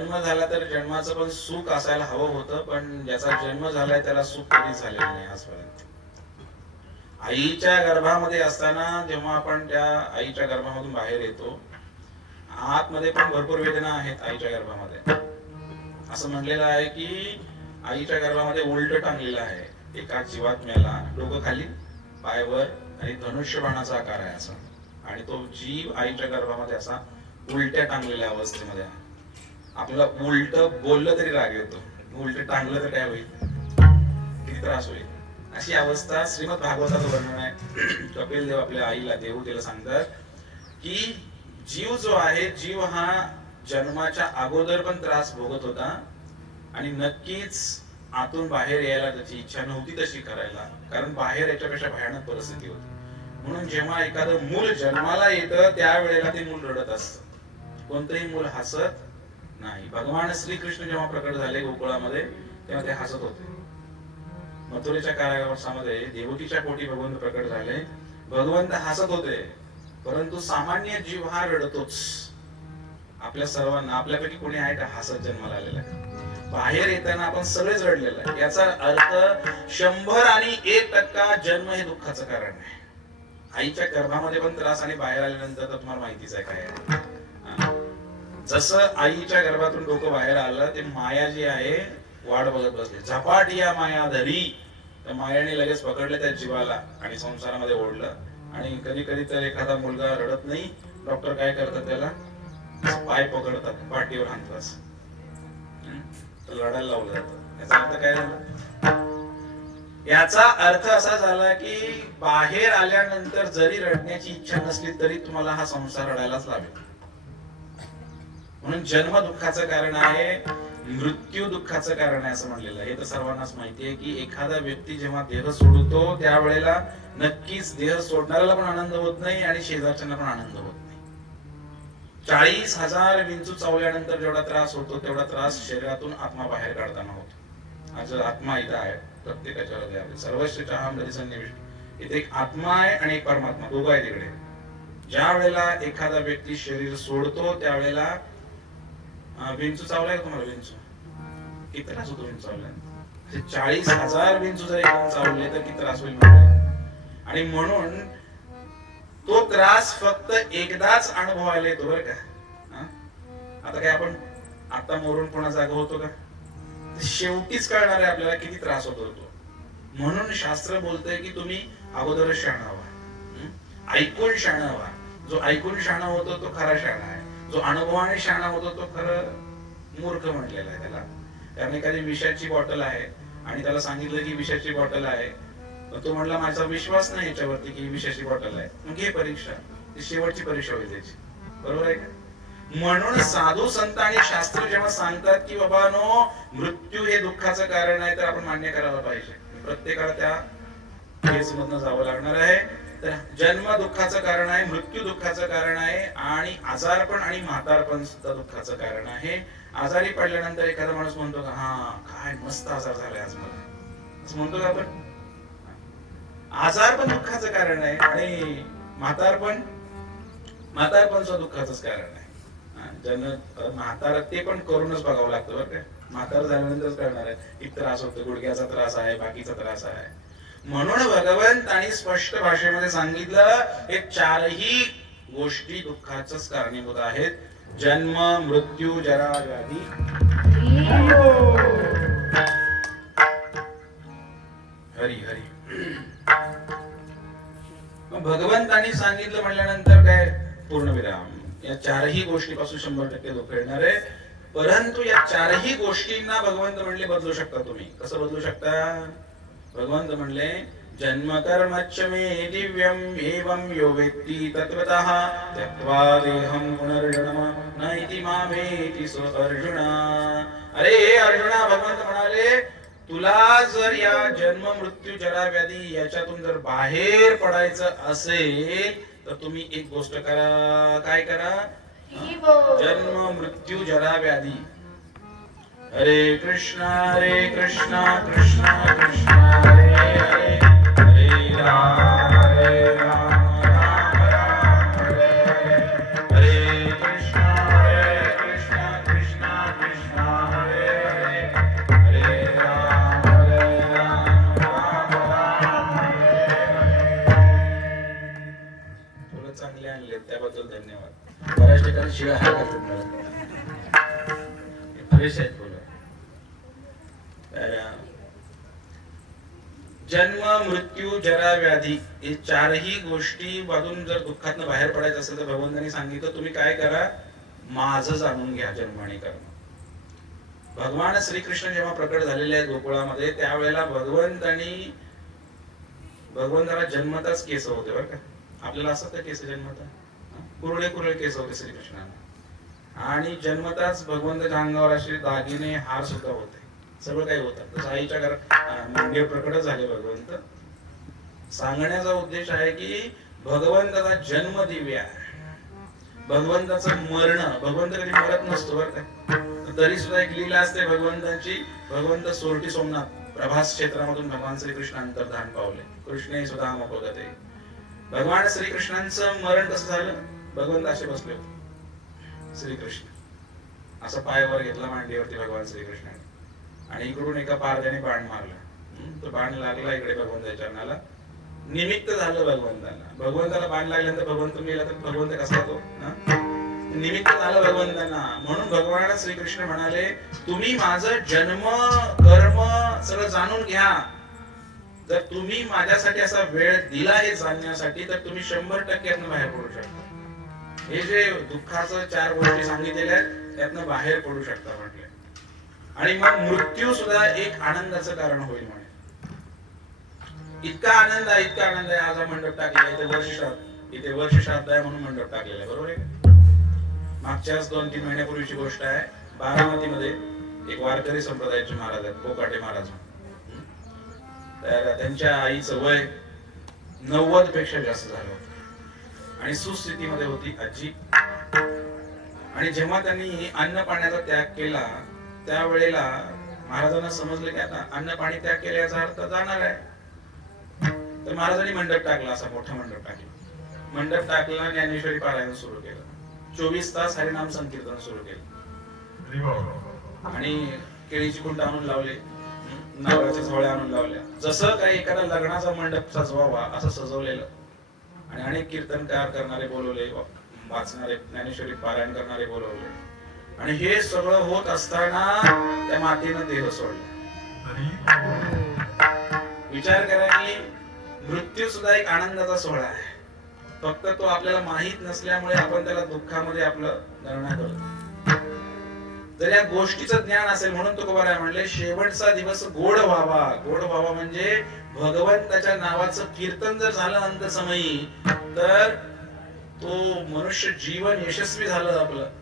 जन्म झाला तर जन्माचं पण सुख असायला हवं होतं, पण ज्याचा जन्म झालाय त्याला सुख कधीच झालेलं नाही आजपर्यंत. आईच्या गर्भामध्ये असताना जेव्हा आपण त्या आईच्या गर्भामधून बाहेर येतो, आतमध्ये पण भरपूर वेदना आहेत आईच्या गर्भामध्ये. असं म्हणलेलं आहे की आईच्या गर्भामध्ये उलट टांगलेलं आहे. एका जीवात्म्याला डोकं खाली, पाय वर आणि धनुष्यबाणाचा आकार आहे असा, आणि तो जीव आईच्या गर्भामध्ये असा उलट्या टांगलेल्या अवस्थेमध्ये आहे. आपल्याला उलट बोललं तरी राग येतो, उलट टांगलं तर काय होईल, किती त्रास होईल. अशी अवस्था श्रीमद भागवताचं वर्णन आहे. कपिल देव आपल्या आईला देवतेला सांगतात की जीव जो आहे, जीव हा जन्माच्या अगोदर पण त्रास भोगत होता आणि नक्कीच आतून बाहेर यायला त्याची इच्छा नव्हती तशी करायला, कारण बाहेर याच्यापेक्षा भयानक परिस्थिती होती. म्हणून जेव्हा एखादं मूल जन्माला येतं त्यावेळेला ते मूल रडत असतं, कोणतंही मूल हसत नाही. भगवान श्रीकृष्ण जेव्हा प्रकट झाले गोकुळामध्ये तेव्हा ते हसत होते. मथुरेच्या कारागृहामध्ये देवकीच्या पोटी भगवंत प्रकट झाले, भगवंत हसत होते, परंतु सामान्य जीव हा रडतोच. आपल्या सर्वांना, आपल्यापैकी कोणी आहे का हसत जन्माला आलेला? बाहेर येताना आपण सगळेच रडलेलं आहे. याचा अर्थ 100 आणि 1% जन्म हे दुःखाचं कारण आहे. आईच्या गर्भामध्ये पण त्रास आणि बाहेर आल्यानंतर तर तुम्हाला माहितीच आहे काय आहे. जसं आईच्या गर्भातून डोकं बाहेर आलं, ते माया जी आहे वाट बघत बसली. झपाट या माया धरी, तर मायाने लगेच पकडलं त्या जीवाला आणि संसारामध्ये ओढलं. आणि कधी कधी तर एखादा मुलगा रडत नाही, डॉक्टर काय करतात, त्याला पाय पकडतात, पाठीवर हाणतात, लढायला लावलं जातं. याचा अर्थ काय झाला? याचा अर्थ असा झाला की बाहेर आल्यानंतर जरी रडण्याची इच्छा नसली तरी तुम्हाला हा संसार रडायलाच लागेल. म्हणून जन्म दुःखाचं कारण आहे, मृत्यू दुःखाचं कारण आहे असं म्हणलेलं आहे. हे तर सर्वांनाच माहिती आहे की एखादा व्यक्ती जेव्हा देह सोडतो त्यावेळेला नक्कीच देह सोडणाऱ्याला पण आनंद होत नाही आणि शेजारच्यांना पण आनंद होत नाही. 40,000 विंचू चावल्यानंतर जेवढा त्रास होतो तेवढा त्रास शरीरातून आत्मा बाहेर काढताना होतो. आज आत्मा इथं आहे प्रत्येकाच्या हृदयामध्ये, सर्वश्रेष्ठ अहम सन्निविष्ट. इथे एक आत्मा आहे आणि एक परमात्मा, दोघं आहे तिकडे. ज्या वेळेला एखादा व्यक्ती शरीर सोडतो त्यावेळेला विंचू चावलाय का तुम्हाला? विंचू किती त्रास होतो विंचू चावल्याने? 40,000 विंचू जर चावले तर किती त्रास होईल? आणि म्हणून तो त्रास फक्त एकदाच अनुभवायला येतो बरं का. आता काय आपण आता मरून पुन्हा जागा होतो का? शेवटीच कळणार आहे आपल्याला किती त्रास होतो तो. म्हणून शास्त्र बोलतंय की तुम्ही अगोदरच शहाणा व्हा, ऐकून शहाणा व्हा. जो ऐकून शहाणा होतो तो खरा शहाणा आहे, जो अनुभवाने शहाणा होतो तो खरं मूर्ख म्हटलेला आहे त्याला. कारण एखादी विषाची बॉटल आहे आणि त्याला सांगितलं की विषाची बॉटल आहे, तो म्हणला माझा विश्वास नाही याच्यावरती की विषाची बॉटल आहे, मग घे परीक्षा, ती शेवटची परीक्षा होईल त्याची, बरोबर आहे का? म्हणून साधू संत आणि शास्त्र जेव्हा सांगतात की बाबा नो मृत्यू हे दुःखाचं कारण आहे, तर आपण मान्य करायला पाहिजे. प्रत्येकाला त्या केस मधनं जावं लागणार आहे. तर जन्म दुःखाचं कारण आहे, मृत्यू दुःखाचं कारण आहे, आणि आजारपण आणि म्हातारपण सुद्धा दुःखाचं कारण आहे. आजारी पडल्यानंतर एखादा माणूस म्हणतो का हा काय मस्त आजार झालाय आज मला, असं म्हणतो का आपण? आजार पण दुःखाचं कारण आहे आणि म्हातारपण सुद्धा दुःखाचंच कारण आहे. म्हातारा ते पण करूनच बघावं लागतं बरं का. म्हातार झाल्यानंतरच कळणार आहे किती त्रास होतो, गुडघ्याचा त्रास आहे, बाकीचा त्रास आहे. म्हणून भगवंतांनी स्पष्ट भाषेमध्ये सांगितलं हे चारही गोष्टी दुःखाचंच कारणीभूत आहेत. जन्म, मृत्यू, जरा, व्याधी. हरी हरी. भगवंतांनी सांगितलं म्हणल्यानंतर काय पूर्णविराम. या चारही गोष्टीपासून 100% दुःख येणार आहे. परंतु या चारही गोष्टींना भगवंत म्हणले बदलू शकता तुम्ही. कसं बदलू शकता? भगवंत म्हणले जन्म कर्मच्च मे दिव्यम एवं यो वेत्ति तत्वतः त्यक्त्वा देहं पुनर्जन्म न इति मामेति स अर्जुना. अरे अर्जुना, भगवंत म्हणाले तुला जर या जन्म, मृत्यू, जरा, व्याधी याच्यातून जर बाहेर पडायचं असेल तर तुम्ही एक गोष्ट करा. काय करा? जन्म, मृत्यू, जरा, व्याधी. हरे कृष्णा कृष्णा कृष्णा हरे हरे, हरे राम राम राम हरे हरे, हरे कृष्णा कृष्णा कृष्णा नरेश आहेत बोला. जन्म, मृत्यू, जरा, व्याधी हे चारही गोष्टी मधून जर दुःखातनं बाहेर पडायचं असेल तर भगवंतांनी सांगितलं तुम्ही काय करा, माझं जाणून घ्या जन्म आणि कर्म. भगवान श्रीकृष्ण जेव्हा प्रकट झालेले आहेत गोकुळामध्ये त्यावेळेला भगवंताला जन्मताच केस होते बरं का. आपल्याला असं त्या केस जन्मता कुरळे कुरळे केस होते श्रीकृष्णांना, आणि जन्मताच भगवंताच्या अंगावर असे दागिने हार सुद्धा होते, सगळं काही होतं. तसं आईच्या घरात मांडीवर प्रकट झाले भगवंत. सांगण्याचा उद्देश आहे की भगवंताचा जन्म दिव्य आहे, भगवंताचं मरण, भगवंत कधी मरत नसतो बरं का. तरी सुद्धा एक लीला असते भगवंतांची. भगवंत सोरटी सोमनाथ प्रभास क्षेत्रामधून भगवान श्रीकृष्ण अंतर्धान पावले. कृष्ण सुद्धा बघते. भगवान श्रीकृष्णांचं मरण कसं झालं, भगवंत असे बसले होते, श्रीकृष्ण असं पायावर घेतला मांडीवरती भगवान श्रीकृष्णाने, आणि इकडून एका पारद्याने बाण मारला. तो बाण लागला इकडे भगवंताच्या चरणाला, निमित्त झालं भगवंताला. भगवंताला बाण लागल्यानंतर भगवंत मेला तर भगवंत कसा तो निमित्त झालं भगवंतांना. म्हणून भगवान श्रीकृष्ण म्हणाले तुम्ही माझं जन्म कर्म सगळं जाणून घ्या. जर तुम्ही माझ्यासाठी असा वेळ दिला हे जाणण्यासाठी तर तुम्ही 100% यातनं बाहेर पडू शकता. हे जे दुःखाचं 4 गोष्टी सांगितलेल्या आहेत त्यातनं बाहेर पडू शकता म्हटले. आणि मग मृत्यू सुद्धा एक आनंदाचं कारण होईल म्हणे. इतका आनंद आहे, इतका आनंद आहे. आज हा मंडप टाकलेला इथे वर्ष श्राद्ध आहे म्हणून मंडप टाकलेला आहे, बरोबर आहे. मागच्याच 2-3 महिन्यापूर्वीची गोष्ट आहे. बारामतीमध्ये एक वारकरी संप्रदायाचे महाराज आहेत, कोकाटे महाराज. तर त्यांच्या आईचं वय 90 पेक्षा जास्त झालं होतं आणि सुस्थितीमध्ये होती आजी. आणि जेव्हा त्यांनी अन्न पाण्याचा त्याग केला त्यावेळेला महाराजांना समजलं की आता अन्न पाणी त्याग केल्याचा अर्थ जाणार आहे. तर महाराजांनी मंडप टाकला, असा मोठा मंडप टाकला. मंडप टाकला, ज्ञानेश्वरी पारायण सुरू केलं, 24 तास हरिनाम संकीर्तन सुरू केलं, आणि केळीची खुंट आणून लावले, नारळाच्या झोळ्या आणून लावल्या. जसं काही एखादा लग्नाचा मंडप सजवावा असं सजवलेलं. आणि अनेक कीर्तनकार करणारे बोलवले, वाचणारे, ज्ञानेश्वरी पारायण करणारे बोलवले. आणि हे सगळं होत असताना त्या मातेनं देह सोडला. विचार करा की मृत्यू सुद्धा एक आनंदाचा सोहळा आहे, फक्त तो आपल्याला माहित नसल्यामुळे आपण त्याला दुःखामध्ये आपलं गणना करतो. जर या गोष्टीचं ज्ञान असेल, म्हणून तुकोबाराय म्हणले शेवटचा दिवस गोड व्हावा. गोड व्हावा म्हणजे भगवंताच्या नावाचं कीर्तन जर झालं अंतसमयी तर तो मनुष्य जीवन यशस्वी झालं. आपलं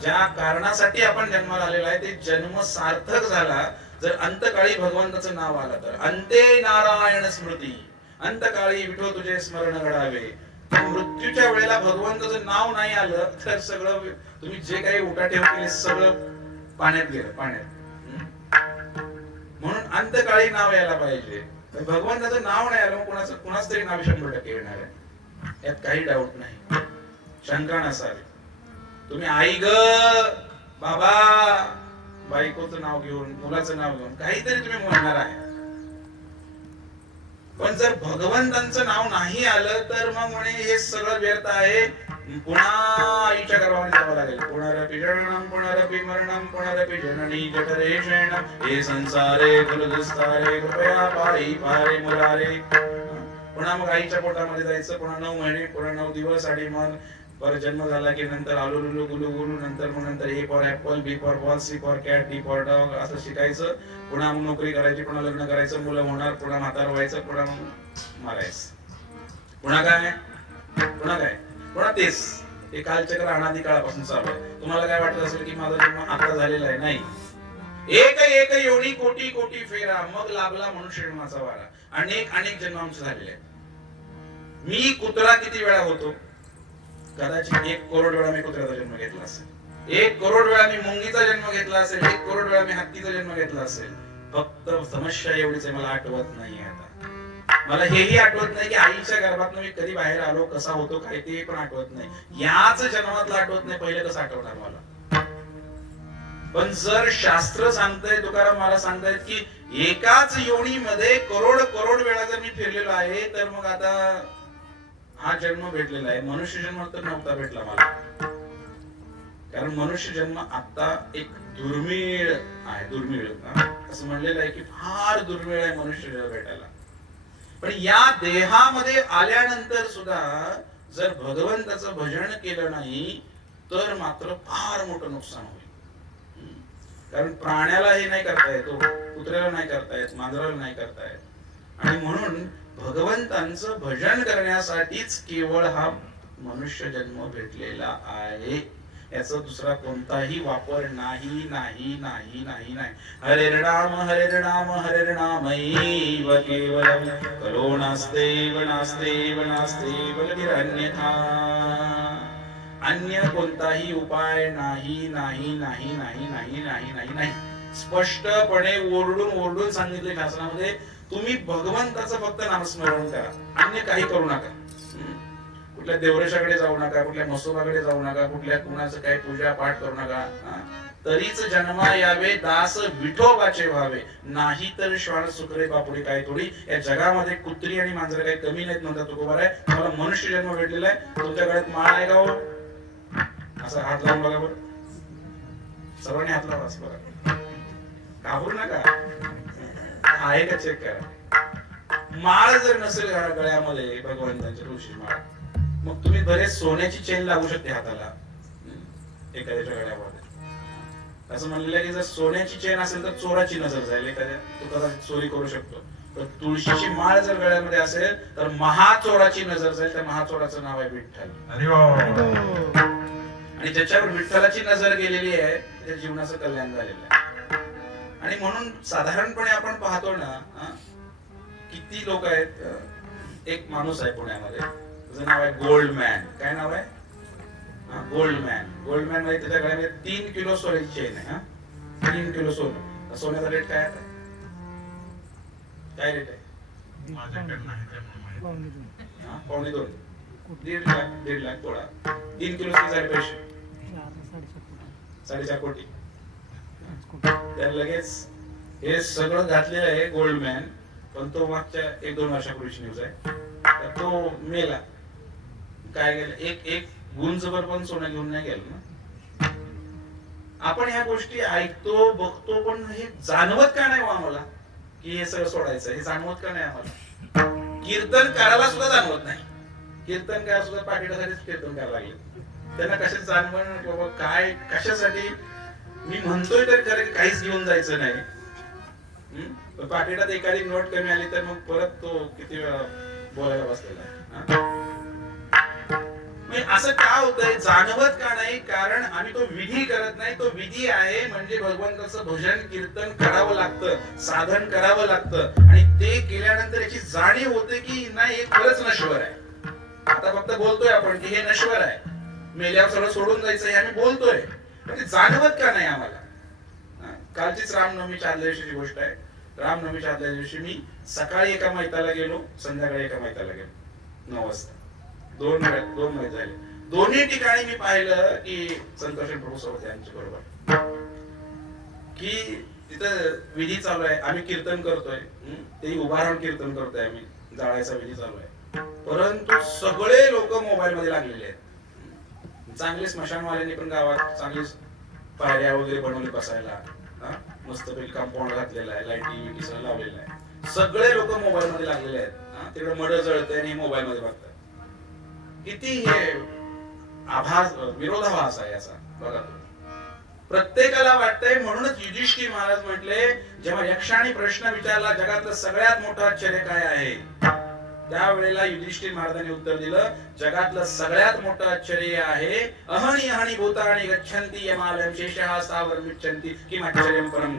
ज्या कारणासाठी आपण जन्माला आलेला आहे ते जन्म सार्थक झाला जर अंतकाळी भगवंताचं नाव आलं तर. अंते नारायण स्मृती, अंतकाळी विठो तुझे स्मरण घडावे. मृत्यूच्या वेळेला भगवंताचं नाव नाही आलं तर सगळं तुम्ही जे काही उठाठेव केले सगळं पाण्यात गेलं, पाण्यात. म्हणून अंतकाळी नाव यायला पाहिजे. भगवंताचं नाव नाही आलं मग कुणाच तरी नाव 100% येणार आहे, यात काही डाऊट नाही, शंका नसावी. तुम्ही आई ग बाबा बायकोचं नाव घेऊन, मुलाचं नाव घेऊन काहीतरी तुम्ही म्हणणार आहे, पण जर भगवंतांचं नाव नाही आलं तर मग म्हणे हे सगळं व्यर्थ आहे. पुन्हा आईच्या गर्भामध्ये जावं लागेल. पुनरपि जननम पुनरपि मरणम पुनरपि जननी जठरे शयनम हे संसारे कुलदुस्तारे कृपया पारी पारे मुरारे. पुन्हा मग आईच्या पोटामध्ये जायचं, पुन्हा 9 महिने, पुन्हा 9 दिवस, आणि मग परत जन्म झाला की नंतर आलू लुलू गुलू गुलू, नंतर A for apple, B for ball, C for cat, D for dog असं शिकायचं. पुन्हा मग नोकरी करायची, पुन्हा लग्न करायचं, मुलं होणार, पुन्हा म्हातार व्हायचं, पुन्हा मग मारायचं. पुन्हा काय पुन्हा तेच. हे कालचक्र अनादी काळापासून चालू आहे. तुम्हाला काय वाटत असेल की माझा जन्म आता झालेला आहे? नाही. एक योनी कोटी कोटी फेरा मग लाभला मनुष्य जन्माचा वारा. अनेक जन्म आमचे झालेले आहेत. मी कुत्रा किती वेळा होतो? कदाचित 1 करोड वेळा मी कुत्र्याचा जन्म घेतला असेल, 1 करोड वेळा मी मुंगीचा जन्म घेतला असेल, 1 करोड वेळा मी हत्तीचा जन्म घेतला असेल. फक्त समस्या एवढीच आहे, मला आठवत नाही. आता मला हेही आठवत नाही की आईच्या गर्भातून मी कधी बाहेर आलो, कसा होतो काय ते पण आठवत नाही. याच जन्मातला आठवत नाही, पहिले कसं आठवणार मला? पण जर शास्त्र सांगतंय, तुकाराम मला सांगतायत की एकाच योनीमध्ये करोड वेळा जर मी फिरलेलो आहे तर मग आता हा जन्म भेटलेला आहे. मनुष्य जन्म तर नव्हता भेटला मला. कारण मनुष्य जन्म आता एक दुर्मिळ आहे, दुर्मिळ असं म्हणलेलं आहे की फार दुर्मिळ आहे मनुष्य जन्म भेटायला. पण या देहामध्ये आल्यानंतर सुद्धा जर भगवंताचं भजन केलं नाही तर मात्र फार मोठं नुकसान होईल. कारण प्राण्याला हे नाही करता येत, कुत्र्याला नाही करता येत, मांजराला नाही करता येत. आणि म्हणून भगवंतांचं भजन करण्यासाठीच केवळ हा मनुष्य जन्म भेटलेला आहे. याचा दुसरा कोणताही वापर नाही नाही नाही नाही नाही. हरे नाम हरे नाम हरे नामैव केवलम कलो नास्तेव नास्तेव नास्तेव अन्यथा. अन्य कोणताही उपाय नाही नाही नाही नाही नाही नाही नाही नाही. स्पष्टपणे ओरडून ओरडून सांगितले शास्त्रामध्ये, तुम्ही भगवंताचं फक्त नामस्मरण करा, अन्य काही करू नका. कुठल्या देवरेशाकडे जाऊ नका, कुठल्या मसोबाकडे जाऊ नका, कुठल्या कुणाचं काही पूजा पाठ करू नका. तरीच जन्मा यावे दास विठोबाचे व्हावे, नाही तर श्वान सुखरे बापुडे काय थोडी. या जगामध्ये कुत्री आणि मांजर काही कमी नाहीत म्हणतात तुकोबार आहे. मला मनुष्य जन्म भेटलेला आहे. तुमच्या गळ्यात माळ आहे का हो? असं हात लावून बघा बरं, सर्वांनी हात लावा असं बघा, घाबरू नका, आहे का चेक करा. माळ जर नसेल गळ्यामध्ये भगवंतांच्या तुळशी माळ, मग तुम्ही बरेच सोन्याची चेन लागू शकते हाताला एखाद्याच्या गळ्यामध्ये. असं म्हणलेलं आहे की जर सोन्याची चेन असेल तर चोराची नजर जाईल, एखाद्या तो कदाचित चोरी करू शकतो. पण तुळशीची माळ जर गळ्यामध्ये असेल तर महाचोराची नजर जाईल. त्या महाचोराचं नाव आहे विठ्ठल. आणि ज्याच्यावर विठ्ठलाची नजर गेलेली आहे त्या जीवनाचं कल्याण झालेलं आहे. आणि म्हणून साधारणपणे आपण पाहतो ना, किती लोक आहेत. एक माणूस आहे पुण्यामध्ये, त्याचं नाव आहे गोल्डमॅन. काय नाव आहे? गोल्डमॅन. गोल्डमॅन मध्ये त्याच्या गळ्यामध्ये 3 किलो सोन्याची चेन आहे. 3 किलो सोनं. सोन्याचा रेट काय आहे? काय रेट आहे? पावणे 2, 1.5 लाख थोडा. 3 किलो झाले पैसे 4.5 कोटी. त्या लगेच हे सगळं घातलेलं आहे गोल्डमॅन. पण तो मागच्या 1-2 वर्षापूर्वीची न्यूज आहे. तो मेला. काय गेलं? एक गुंजभर पण सोनं घेऊन नाही गेलं ना. आपण ह्या गोष्टी ऐकतो बघतो, पण हे जाणवत का नाही आम्हाला की हे सगळं सोडायचं? हे जाणवत का नाही आम्हाला? कीर्तन करायला सुद्धा जाणवत नाही. कीर्तन करायला सुद्धा पाकिटासाठीच कीर्तन करायला लागले. त्यांना कशाच जाणवण बाबा, काय कशासाठी मी म्हणतोय तर खरं काहीच घेऊन जायचं नाही. पाकिटात एखादी नोट कमी आली तर मग परत तो किती वेळा बोलायला बसलेला आहे. असं का होतंय? जाणवत का नाही? कारण आम्ही तो विधी करत नाही. तो विधी आहे म्हणजे भगवंताचं भजन कीर्तन करावं लागतं, साधन करावं लागतं. आणि ते केल्यानंतर याची जाणीव होते की नाही हे खरंच नश्वर आहे. आता फक्त बोलतोय आपण की हे नश्वर आहे, मेल्यावर सगळं सोडून जायचं हे आम्ही बोलतोय, पण ते जाणवत का नाही आम्हाला? कालचीच रामनवमीच्या आदल्या दिवशीची गोष्ट आहे. रामनवमीच्या आदल्या दिवशी मी सकाळी एका मैताला गेलो, संध्याकाळी एका मैताला गेलो 9 वाजता. 2 मैत झाले. दोन्ही ठिकाणी मी पाहिलं की संतोष प्रभू सोबत यांच्या बरोबर की तिथं विधी चालू आहे. आम्ही कीर्तन करतोय, ते उभारून कीर्तन करतोय, आम्ही जाळायचा विधी चालू आहे. परंतु सगळे लोक मोबाईल मध्ये लागलेले आहेत. चांगले स्मशानवाल्यांनी पण गावात चांगली पायऱ्या वगैरे बनवले बसायला, मस्तपैकी कंपाऊंड घातलेला आहे, लाईटी सगळं लावलेलं आहे. सगळे लोक मोबाईल मध्ये लागलेले आहेत. तिकडे मड जळतंय आणि मोबाईल मध्ये बघतात. किती हे आभास, विरोधाभास आहे असा बघा. प्रत्येकाला वाटतंय. म्हणूनच युधिष्ठिर महाराज म्हटले, जेव्हा यक्षाने प्रश्न विचारला जगातलं सगळ्यात मोठं आश्चर्य काय आहे, त्यावेळेला युधिष्ठिर महाराजांनी उत्तर दिलं, जगातलं सगळ्यात मोठं आश्चर्य आहे अहनी अहनी भूतानि गच्छन्ति यमालयं शेषः स्थावरं मिच्छन्ति किम आश्चर्यं परम.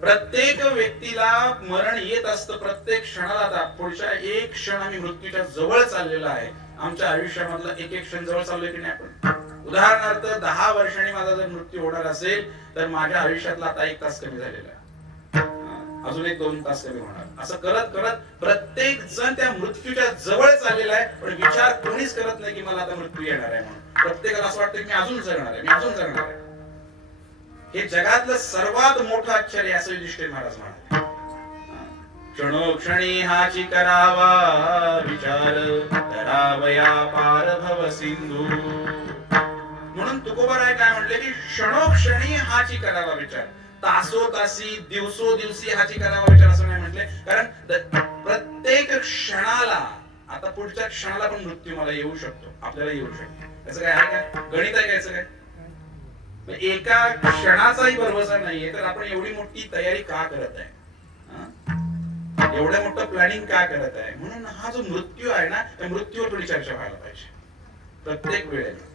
प्रत्येक व्यक्तीला मरण येत असतं प्रत्येक क्षणाला. पुढच्या एक क्षण आम्ही मृत्यूच्या जवळ चाललेला आहे. आमच्या आयुष्यामधला एक क्षण जवळ चाललोय की नाही आपण? उदाहरणार्थ 10 वर्षांनी माझा जर मृत्यू होणार असेल तर माझ्या आयुष्यातला आता 1 तास कमी झालेला आहे, अजून 1-2 तास कमी होणार. असं करत करत प्रत्येक जण त्या मृत्यूच्या जवळ चाललेला आहे. पण विचार कोणीच करत नाही की मला आता मृत्यू येणार आहे म्हणून. प्रत्येकाला असं वाटतं की मी अजून जगणार आहे, मी अजून जगणार आहे. हे जगातलं सर्वात मोठं आश्चर्य असं युधिष्ठिर महाराज म्हणाले. क्षणोक्षणी हाची करावा विचार, तरावया पार भव सिंधू. म्हणून तुकोबाराय काय म्हटले की क्षणोक्षणी हाची करावा विचार, तासो तासी दिवसो दिवसी हाची करावा विचार असं नाही म्हटले. कारण प्रत्येक क्षणाला, आता पुढच्या क्षणाला पण मृत्यू मला येऊ शकतो, आपल्याला येऊ शकतो. त्याचं काय आहे काय गणित आहे घ्यायचं काय? एका क्षणाचाही भरवसा नाहीये, तर आपण एवढी मोठी तयारी का करत आहे, एवढं मोठं प्लॅनिंग का करत आहे? म्हणून हा जो मृत्यू आहे ना, त्या मृत्यूवर थोडी चर्चा व्हायला पाहिजे प्रत्येक वेळेला.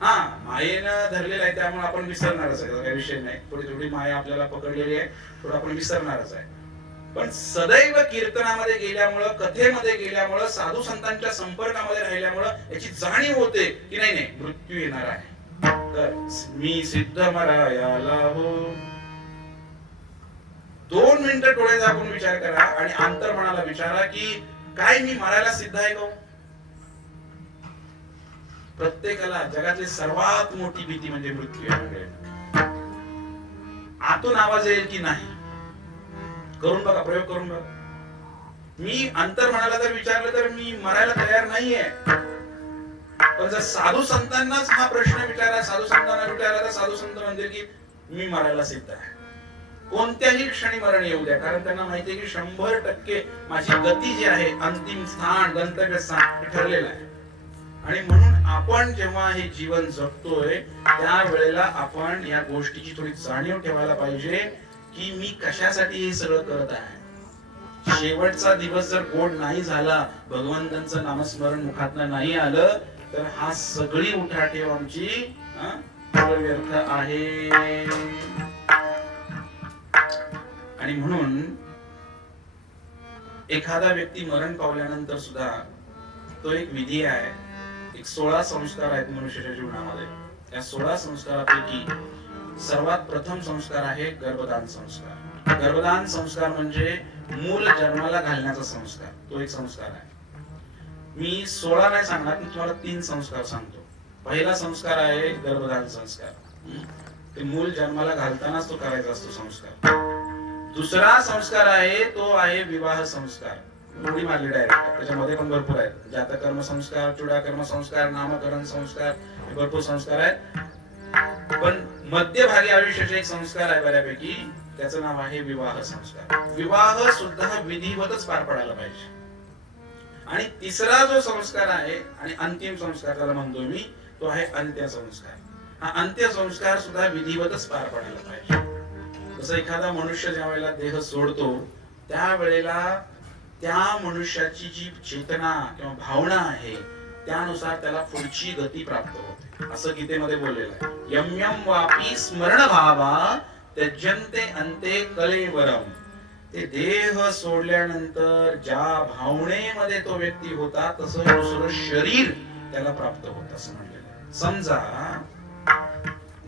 हा, मायेनं धरलेलं आहे त्यामुळे आपण विसरणारच आहे, काही विषय नाही. थोडी थोडी माया आपल्याला पकडलेली आहे, थोडं आपण विसरणारच आहे. पण सदैव कीर्तनामध्ये गेल्यामुळं, कथेमध्ये गेल्यामुळं, साधू संतांच्या संपर्कामध्ये राहिल्यामुळं याची जाणीव होते की नाही नाही मृत्यू येणार आहे. तर मी सिद्ध मरायाला हो. 2 मिनिटं डोळे झाकून विचार करा आणि अंतर्मनाला विचारा की काय मी मरायला सिद्ध आहे का? प्रत्येकाला जगातली सर्वात मोठी भीती म्हणजे मृत्यू आहे. आतून आवाज येईल की नाही, करून बघा, प्रयोग करून बघा. मी अंतर्मनाला जर विचारलं तर मी मरायला तयार नाहीये. पण जर साधू संतांनाच हा प्रश्न विचारला, साधू संतांना विचारला, तर साधू संत म्हणतील की मी मरायला सिद्ध आहे. कोणत्याही क्षणी मरण येऊ द्या, कारण त्यांना माहितीये की 100% माझी गती जी आहे, अंतिम स्थान, गंतव्य स्थान ठरलेलं आहे. आणि म्हणून आपण जेव्हा हे जीवन जगतोय त्यावेळेला आपण या गोष्टीची थोडी जाणीव ठेवायला पाहिजे की मी कशासाठी हे सगळं करत आहे. शेवटचा दिवस जर गोड नाही झाला, भगवंतांचं नामस्मरण मुखातनं नाही आलं, तर हा सगळी उठाठेव आमची व्यर्थ आहे. आणि म्हणून एखादा व्यक्ती मरण पावल्यानंतर सुद्धा तो एक विधी आहे, एक 16 संस्कार आहेत मनुष्याच्या जीवनामध्ये. त्या 16 संस्कारापैकी सर्वात प्रथम संस्कार आहे गर्भदान संस्कार. गर्भदान संस्कार म्हणजे मूल जन्माला घालण्याचा संस्कार, तो एक संस्कार आहे. मी 16 नाही सांगणार, मी तुम्हाला 3 संस्कार सांगतो. पहिला संस्कार आहे गर्भदान संस्कार, ते मूल जन्माला घालतानाच तो करायचा असतो संस्कार. दुसरा संस्कार आहे तो आहे विवाह संस्कार, उडी मारली डायरेक्ट, त्याच्यामध्ये पण भरपूर आहेत. जातक कर्म संस्कार, चुडा कर्म संस्कार, नामकरण संस्कार, भरपूर संस्कार आहेत. पण मध्यभागी आयुष्याचे एक संस्कार आहे बऱ्यापैकी, त्याचं नाव आहे विवाह संस्कार. विवाह सुद्धा विधिवतच पार पडायला पाहिजे. आणि तिसरा जो संस्कार आहे आणि अंतिम संस्कार त्याला म्हणतो मी, तो आहे अंत्य संस्कार. हा अंत्य संस्कार सुद्धा विधिवतच पार पडायला पाहिजे. जसं एखादा मनुष्य ज्या वेळेला देह सोडतो त्यावेळेला त्या मनुष्याची जी चेतना किंवा भावना आहे त्यानुसार त्याला पुढची गती प्राप्त होते, असं गीतेमध्ये बोललेलं आहे. यम यम वापी स्मरण भावा त्यजन्ते अंते कलेवरम. ते देह सोडल्यानंतर ज्या भावनेमध्ये तो व्यक्ती होता तसं दुसरं शरीर त्याला प्राप्त होत असं म्हणलेलं आहे. समजा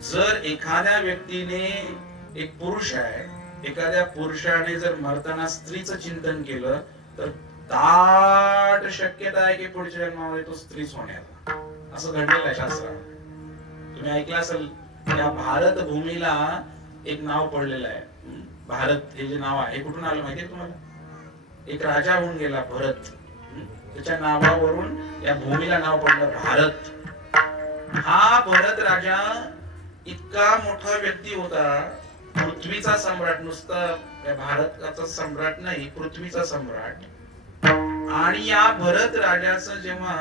जर एखाद्या व्यक्तीने, एक पुरुष आहे, एखाद्या पुरुषाने जर मरताना स्त्रीचं चिंतन केलं तर दाट शक्यता आहे की पुढच्या जन्मामध्ये तो स्त्रीच होण्याचा, असं घडलेलं आहे शास्त्रामध्ये. तुम्ही ऐकलं असेल, या भारत भूमीला एक नाव पडलेलं आहे. भारत हे जे नाव आहे कुठून आलं माहितीये तुम्हाला? एक राजा होऊन गेला भरत, त्याच्या नावावरून या भूमीला नाव पडलं भारत. हा भरत राजा इतका मोठा व्यक्ती होता, पृथ्वीचा सम्राट, नुसता भारताचा सम्राट नाही, पृथ्वीचा सम्राट. आणि या भरत राजाचं जेव्हा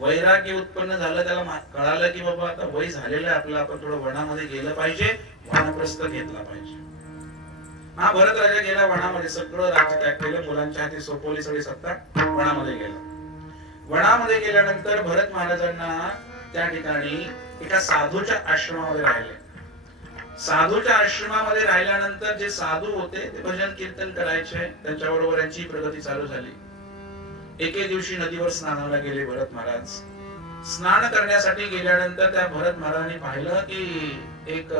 वैराग्य उत्पन्न झालं, त्याला कळालं की बाबा आता वय झालेलं आहे आपलं, आपण थोडं वनामध्ये गेलं पाहिजे, वानप्रस्थ घेतला पाहिजे. हा भरत राजा गेला वनामध्ये, सगळं राज्य त्याग केलं, मुलांच्या हाती सोपवली सगळी सत्ता, वनामध्ये गेला. वनामध्ये गेल्यानंतर भरत महाराजांना त्या ठिकाणी एका साधूच्या आश्रमामध्ये राहिले. साधूच्या आश्रमामध्ये राहिल्यानंतर जे साधू होते ते भजन कीर्तन करायचे, त्यांच्या बरोबर यांची प्रगती चालू झाली. एके दिवशी नदीवर स्नानाला गेले भरत महाराज. स्नान करण्यासाठी गेल्यानंतर त्या भरत महाराजांनी पाहिलं की एक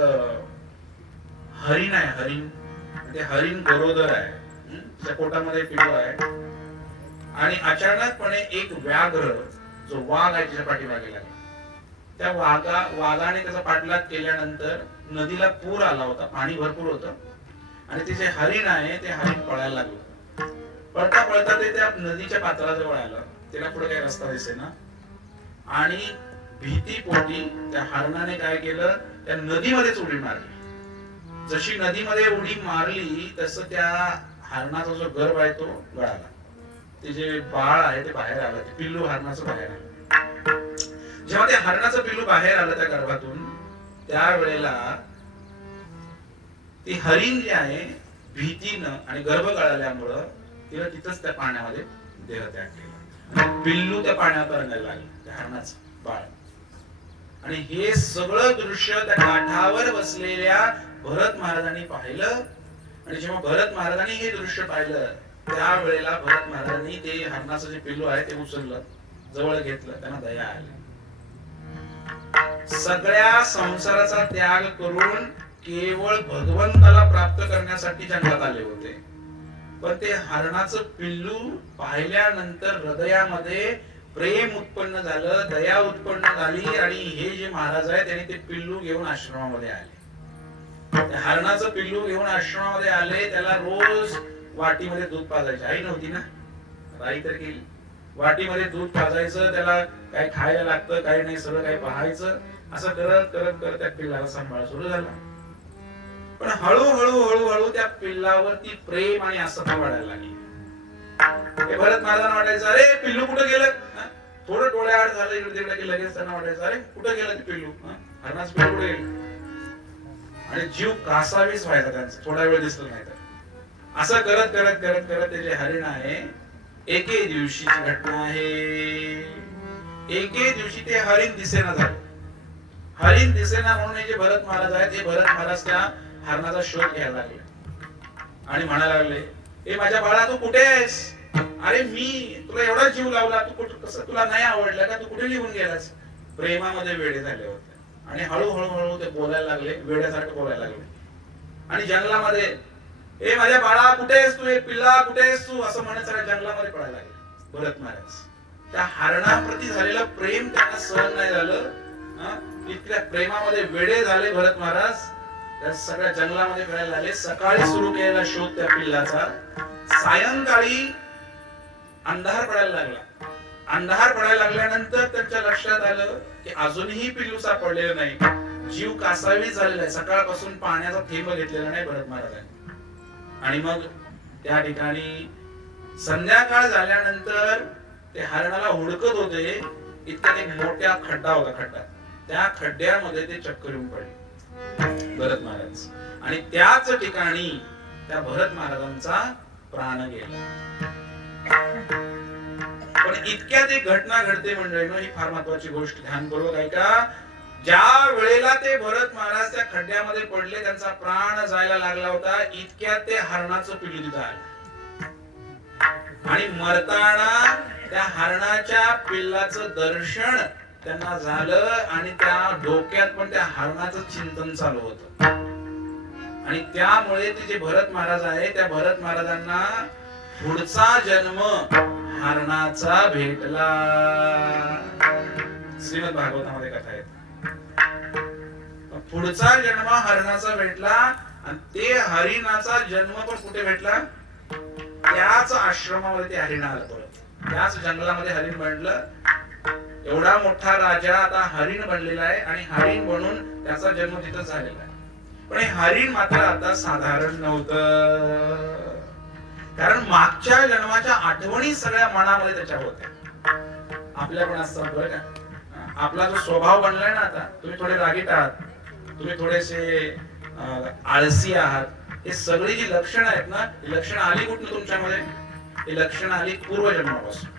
हरिण आहे, हरिण. ते हरिण गरोदर आहे, त्याच्या पोटामध्ये पिल्लू आहे. आणि अचानकपणे एक व्याघ्र, जो वाघ आहे त्याच्या पाठीमागे लागला. त्या वाघाने त्याचा पाठलाग केल्यानंतर नदीला पूर आला होता, पाणी भरपूर होतं. आणि ते जे हरिण आहे ते हरिण पळायला लागलं. पळता पळता ते त्या नदीच्या पात्राजवळ आलं. त्याला पुढे काही रस्ता दिसेना आणि भीतीपोटी त्या हरणाने काय केलं, त्या नदीमध्येच उडी मारली. जशी नदीमध्ये उडी मारली तसं त्या हरणाचा जो गर्भ आहे तो गळाला, ते जे बाळ आहे ते बाहेर आलं, ते पिल्लू हरणाचं बाहेर आलं. जेव्हा ते हरणाचं पिल्लू बाहेर आलं त्या गर्भातून, त्यावेळेला ती हरिण जी आहे भीतीनं आणि गर्भ गळाल्यामुळं तिला तिथंच त्या पाण्यामध्ये देहत्याग केला. पिल्लू त्या पाण्यात तरंगायला लागलं, त्या हरणाचं बाळ. आणि हे सगळं दृश्य त्या काठावर बसलेल्या भरत महाराजांनी पाहिलं. आणि जेव्हा भरत महाराजांनी हे दृश्य पाहिलं, त्यावेळेला भरत महाराजांनी ते हरणाचं जे पिल्लू आहे ते उचललं, जवळ घेतलं, त्यांना दया आली. सगळ्या संसाराचा त्याग करून केवळ भगवंताला प्राप्त करण्यासाठी जन्मात आले होते. पण ते हरणाचं पिल्लू पाहिल्यानंतर हृदयामध्ये प्रेम उत्पन्न झालं, दया उत्पन्न झाली. आणि हे जे महाराज आहे त्यांनी ते पिल्लू घेऊन आश्रमामध्ये आले. हरणाचं पिल्लू घेऊन आश्रमामध्ये आले. त्याला रोज वाटीमध्ये दूध पाजायचे. आई नव्हती ना, आई तर गेली. वाटीमध्ये दूध पाजायचं, त्याला काय खायला लागतं काय नाही सगळं काही पाहायचं. असं करत करत करत त्या पिल्लाला सांभाळ सुरू झाला. पण हळूहळू हळूहळू त्या पिल्लावरती प्रेम आणि आसक्ती वाढायला लागली. हे भरत महाराजांना वाटायचं, अरे पिल्लू कुठं गेलं. थोडं डोळ्याआड झालं इकडे तिकडे की लगेच त्यांना वाटायचं, अरे कुठं गेलं ते पिल्लू, हरणाचं पिल्लू कुठे गेलं. आणि जीव कासावीस व्हायचा त्यांचा, थोडा वेळ दिसलं नाही तर. असं करत करत करत करत ते जे हरिण आहे, एके दिवशीची घटना आहे. एके दिवशी ते हरिण दिसेना झालं. हरिण दिसेना म्हणून हे जे भरत महाराज आहेत, हे भरत महाराज त्या हरणाचा शोध घ्यायला लागले आणि म्हणायला लागले, ए माझ्या बाळा तू कुठे आहेस. अरे मी तुला एवढा जीव लावला, तू कुठं, कसं तुला नाही आवडलं का, तू कुठे निघून गेलास. प्रेमामध्ये वेडे झाले होते. आणि हळूहळू हळू ते बोलायला लागले, वेड्यासारखं बोलायला लागले. आणि जंगलामध्ये, ए माझ्या बाळा कुठे आहेस तू, ए पिल्ला कुठे आहेस तू, असं म्हणत सगळ्या जंगलामध्ये पळायला लागले भरत महाराज. त्या हरणाप्रती झालेलं प्रेम त्यांना सहन नाही झालं. इतक्या प्रेमामध्ये वेडे झाले भरत महाराज. त्या सगळ्या जंगलामध्ये फिरायला लागले. सकाळी सुरू केलेला शोध त्या पिल्लाचा, सायंकाळी अंधार पडायला लागला. अंधार पडायला लागल्यानंतर त्यांच्या लक्षात आलं की अजूनही पिल्लू सापडलेलं नाही. जीव कासावीस झालेला आहे. सकाळपासून पाण्याचा थेंब घेतलेला नाही भरत महाराजांनी. आणि मग त्या ठिकाणी संध्याकाळ झाल्यानंतर ते हरणाला हुडकत होते. इतक्यात एक मोठा खड्डा होता. खड्डा, त्या खड्ड्यामध्ये ते चक्कर येऊन पडले भरत महाराज. आणि त्याच ठिकाणी त्या भरत महाराजांचा प्राण गेला. पण इतक्यात एक घटना घडते मंडळींनो, ही फार महत्वाची गोष्ट, ध्यानपूर्वक ऐका. ज्या वेळेला ते भरत महाराज त्या खड्ड्यामध्ये पडले, त्यांचा प्राण जायला लागला होता, इतक्यात ते हरणाचं पिल्लू तिथं आलं. आणि मरताना त्या हरणाच्या पिल्लाचं दर्शन त्यांना झालं. आणि त्या डोक्यात पण त्या हरणाचं चिंतन चालू होतं. आणि त्यामुळे ते जे भरत महाराज आहे, त्या भरत महाराजांना पुढचा जन्म हरणाचा भेटला. श्रीमद भागवतामध्ये कथा आहे. पुढचा जन्म हरणाचा भेटला. आणि ते हरिणाचा जन्म पण कुठे भेटला, त्याच आश्रमामध्ये ते हरिण आलं परत. त्याच जंगलामध्ये हरिण बनलं. एवढा मोठा राजा आता हरिण बनलेला आहे. आणि हरिण बनून त्याचा जन्म तिथं झालेला आहे. पण हे हरिण मात्र आता साधारण नव्हतं. कारण मागच्या जन्माच्या आठवणी सगळ्या मनामध्ये त्याच्या होत्या. आपल्या पण असतात बरं का. आपला जो स्वभाव बनलाय ना, आता तुम्ही थोडे रागीट आहात, तुम्ही थोडेसे आळसी आहात, हे सगळी जी लक्षणं आहेत ना, ही लक्षणं आली कुठून तुमच्यामध्ये, ही लक्षणं आली पूर्वजन्मापासून.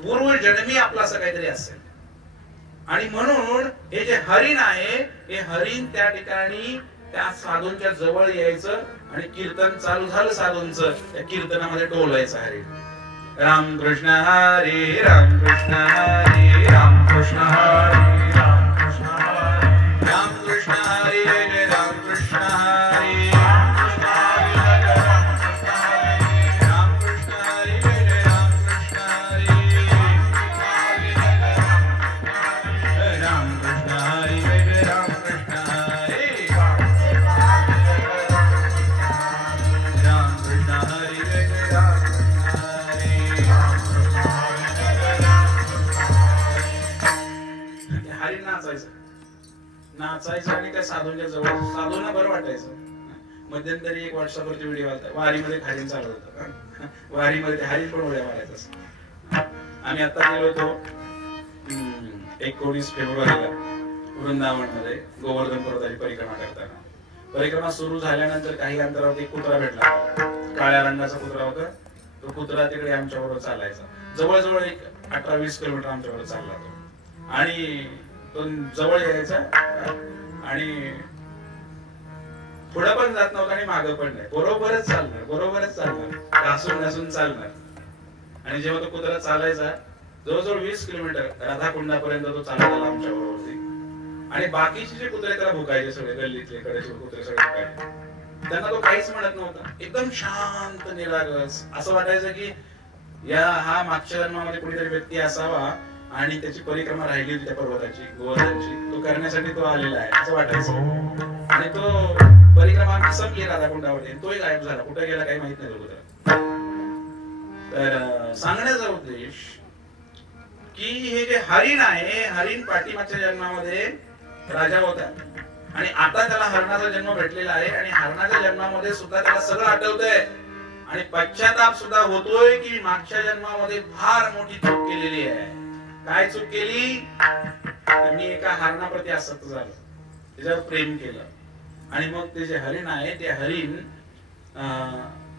पूर्वजन्मी आपलं असं काहीतरी असेल. आणि म्हणून हे जे हरिण आहे, हे हरिण त्या ठिकाणी त्या साधूंच्या जवळ यायचं आणि कीर्तन चालू झालं साधूंचं, त्या कीर्तनामध्ये डोलायचं हरिण. राम कृष्ण हरी राम कृष्ण हरी राम कृष्ण हरी राम कृष्ण हरी राम कृष्ण हरी राम कृष्ण हरी राम कृष्ण हरी राम कृष्ण हरी राम कृष्ण हरी राम कृष्ण हरी राम कृष्ण हरी राम कृष्ण हरी राम साधूंच्या जवळ, साधूंना बरं वाटायचं. मध्यंतरी एक व्हॉट्सअपवरती व्हिडिओ आला, वारीमध्ये हरिण चालत होतं, वारीमध्ये हरिण पण उड्या मारायचं असं. आम्ही आता गेलो होतो 19 फेब्रुवारीला वृंदावनमध्ये गोवर्धन पर्वताची परिक्रमा करताना. परिक्रमा सुरू झाल्यानंतर काही अंतरावर एक कुत्रा भेटला, काळ्या रंगाचा कुत्रा होता. तो कुत्रा तिकडे आमच्याबरोबर चालायचा, जवळजवळ एक 18-20 किलोमीटर आमच्याबरोबर चालला तो. आणि तो जवळ यायचा आणि पुढं पण जात नव्हता आणि मागं पण नाही, बरोबरच चालणार, घासून घासून चालणार. आणि जेव्हा तो कुत्रा चालायचा जवळजवळ 20 किलोमीटर राधाकुंडापर्यंत तो चालत आला आमच्या बरोबर. आणि बाकीचे जे कुत्रे त्याला भुकायचे, सगळे गल्लीतले कडेचे कुत्रे सगळे भुकायचे, त्यांना तो काहीच म्हणत नव्हता, एकदम शांत निरागस. असं वाटायचं की हा मागच्या जन्मामध्ये कुणीतरी व्यक्ती असावा आणि त्याची परिक्रमा राहिली होती त्या पर्वताची, गोवर्धनची, तो करण्यासाठी तो आलेला आहे असं वाटायचं. आणि तो परिक्रमा आमची संपली राधाकुंडामध्ये, तोही गायब झाला, कुठे गेला काही माहित नाही तो कुत्रा. तर सांगण्याचा उद्देश की हे जे हरिण आहे, हरिण पाठीमागच्या जन्मामध्ये राजा होता आणि आता त्याला हरणाचा जन्म भेटलेला आहे. आणि हरणाच्या जन्मामध्ये सुद्धा त्याला सगळं आठवतंय आणि पश्चाताप सुद्धा होतोय की मागच्या जन्मामध्ये फार मोठी चूक केलेली आहे. काय चूक केली? मी एका हरणाप्रती आसक्त झालो, त्याच्यावर प्रेम केलं. आणि मग ते जे हरिण आहे ते हरिण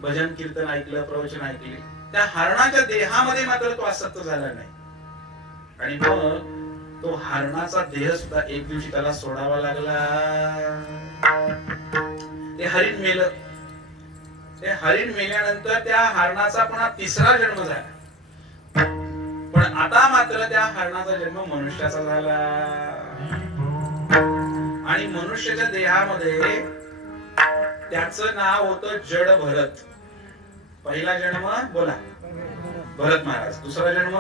भजन कीर्तन ऐकलं, प्रवचन ऐकली, त्या हरणाच्या देहामध्ये मात्र तो आसक्त झाला नाही. आणि मग तो हरणाचा देह सुद्धा एक दिवशी त्याला सोडावा लागला. ते हरिण मेलं. ते हरिण मेल्यानंतर त्या हरणाचा पुन्हा तिसरा जन्म झाला. पण आता मात्र त्या हरणाचा जन्म मनुष्याचा झाला. आणि मनुष्याच्या देहामध्ये त्याचं नाव होतं जड भरत. पहिला जन्म बोला भरत महाराज, दुसरा जन्म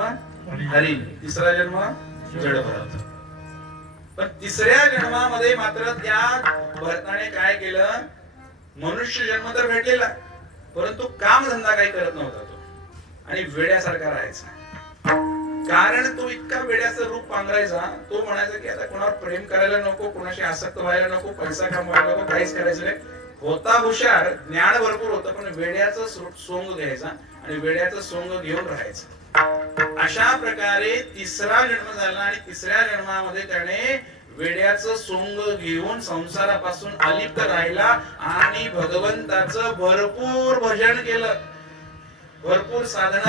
हरिण, तिसरा जन्म जड भरत. पण तिसऱ्या जन्मामध्ये मात्र त्या भरताने काय केलं? मनुष्य जन्म तर भेटलेला, परंतु काम धंदा काही करत नव्हता तो आणि वेड्यासारखा राहायचा. कारण तो इतका वेड्याचं रूप पांघरायचा, तो म्हणायचा की आता कोणावर प्रेम करायला नको, कोणाशी आसक्त व्हायला नको, पैसा कमवायला नको, काहीच करायचं नाही. होता हुशार, ज्ञान भरपूर होतं, पण वेड्याचं सोंग घ्यायचा आणि वेड्याचं सोंग घेऊन राहायचं. अशा प्रकारे तिसरा जन्म झाला आणि तिसऱ्या जन्मामध्ये त्याने वेड्याचं सोंग घेऊन संसारापासून अलिप्त राहिला आणि भगवंताचं भरपूर भजन केलं, भरपूर साधना